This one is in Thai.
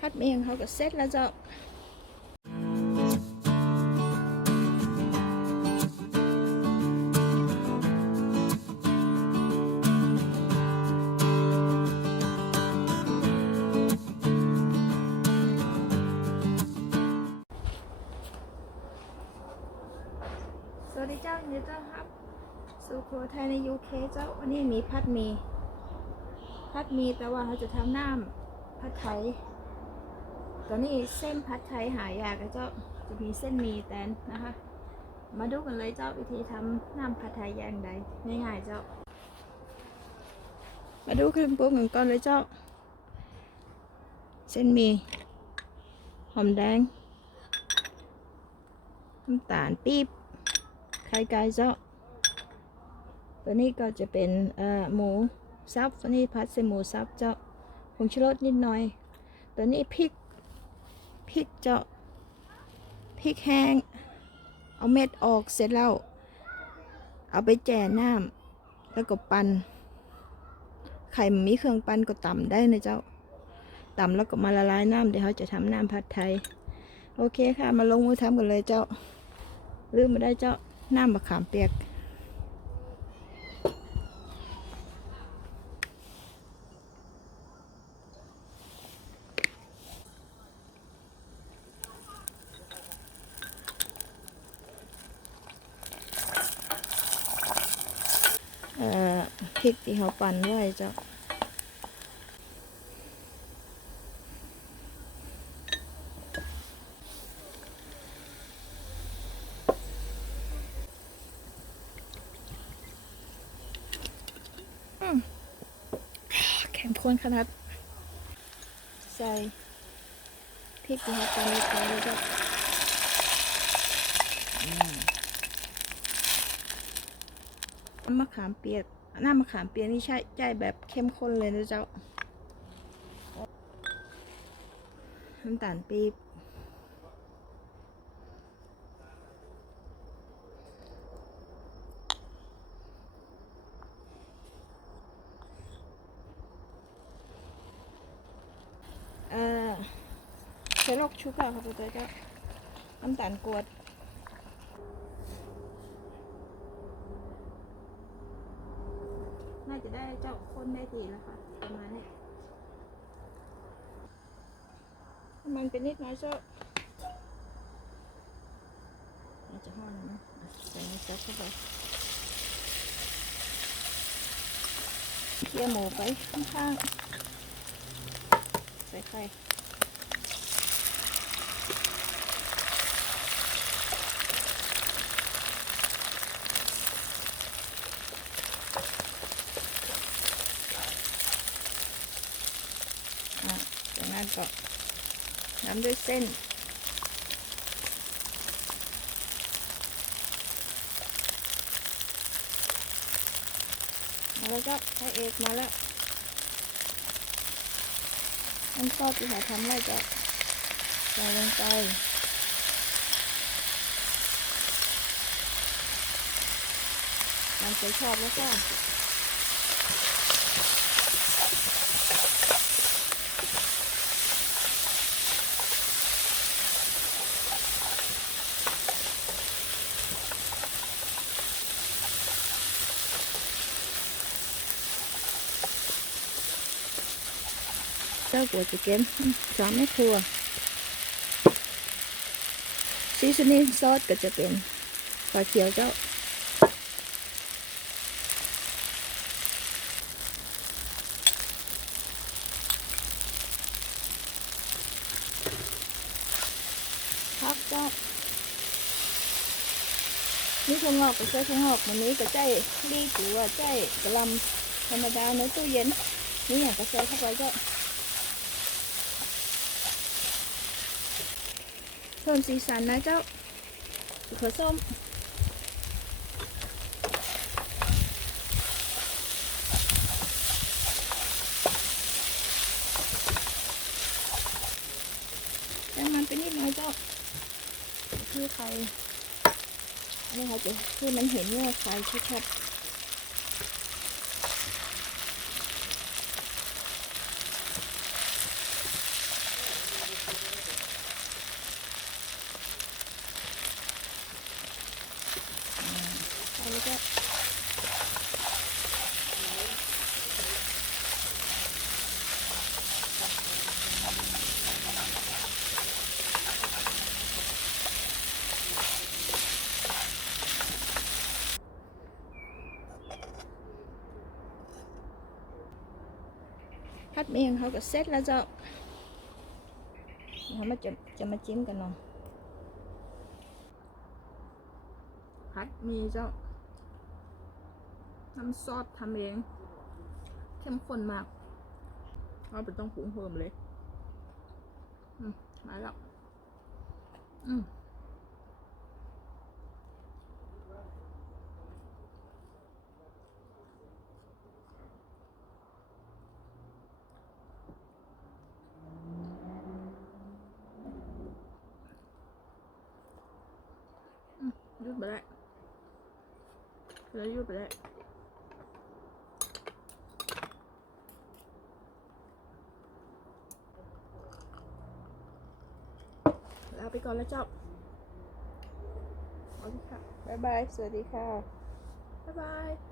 พัดเมียงเขาก็เสร็จแล้วจ้าสวัสดีเจ้ายินดีต้อนรับสู่ครัยในยูเคเจ้าวันนี้มีพัดมี พัดมีแต่ว่าเขาจะทำน้ำผัดไทย ตอนนี้เส้นผัดไทยหายากแล้วเจ้าจะมีเส้นมีแตนนะคะ มาดูกันเลยเจ้าวิธีทำน้ำผัดไทยอย่างใดง่ายๆเจ้า มาดูเครื่องปรุงกันก่อนเลยเจ้า เส้นมีหอมแดงน้ำตาลปี๊บไข่ไก่เจ้าตัวนี้ก็จะเป็นเอ่อหมูซับตัวนี้พัดใส่หมูซับเจ้าผงชูรสนิดหน่อย ตัวนี้พริก พริกเจ้าพริกแห้ง เอาเม็ดออกเสร็จแล้ว เอาไปแจ่น้ำแล้วก็ปัน่นไข่มีเครื่องปั่นก็ต่ำได้นะเจ้าต่ำแล้วก็มาละลายน้ำเดี๋ยวเขาจะทำน้ำผัดไทย โอเคค่ะ มาลงมือทำกันเลยเจ้าลืมมาได้เจ้าน้ำมะขามเปียก พริกที่เขาปั่นไว้เจ้าเข้มข้นขนาดใส่พริกที่เขาปั่นไว้ก่อนเลยเจ้าอืมน้ำมะขามเปียก หน้ำมะขามเปียกนี่ใช่ใจแบบเข้มข้นเลยนะเจ้า น้ำตาลปี๊บเอ่อเชลอกชูการ์ครับตัวเจ้าน้ำตาลกรวด น่าจะได้เจ้าคนได้ดีแล้วค่ะประมาณนี้มันเป็นนิดน้อยเจ้าอาจะห้อนนะใส่ในซับเข้าไปเคี่ยวหมูไปข้างๆใส่ไข่ อะจากนั้นก็น้ำด้วยเส้นมาแล้วก็พระเอกมาแล้วน้ำซอสที่เขาทำไว้จะใส่ลงไปมันจะชอบแล้วก็ เจ้ากัวจะเก็มสามแม่ครัวซีซันนิ่งซอสก็จะเป็นปลาเขียวเจ้า พักจ้า นี่ถั่วงอกไปใส่ถั่วงอกวันนี้ก็ใจดีหรือว่าใจกระลำธรรมดาในตู้เย็น นี่อย่างก็ใส่เข้าไปเจ้า พิ่มสีสันนะเจ้าถั่วส้ม แต่มันเป็นนิดน่อยเจ้าคือใครอันนี้เขาจะคือมันเห็นว่าใครชัดๆ พัดหมีของเขาก็เสร็จแล้วเจ้าเรามาจะจะมาจิ้มกันเนาะพัดหมีเจ้าน้ำซอสทำเอง เข้มข้นมากเราไปต้องปรุงเพิ่มเลย อืมมาแล้ว อืม ยืดไปได้แล้วยุดไปได้ลาไปก่อนแล้วเจ้าสวัสดีค่ะ บ๊ายบาย สวัสดีค่ะ บ๊ายบาย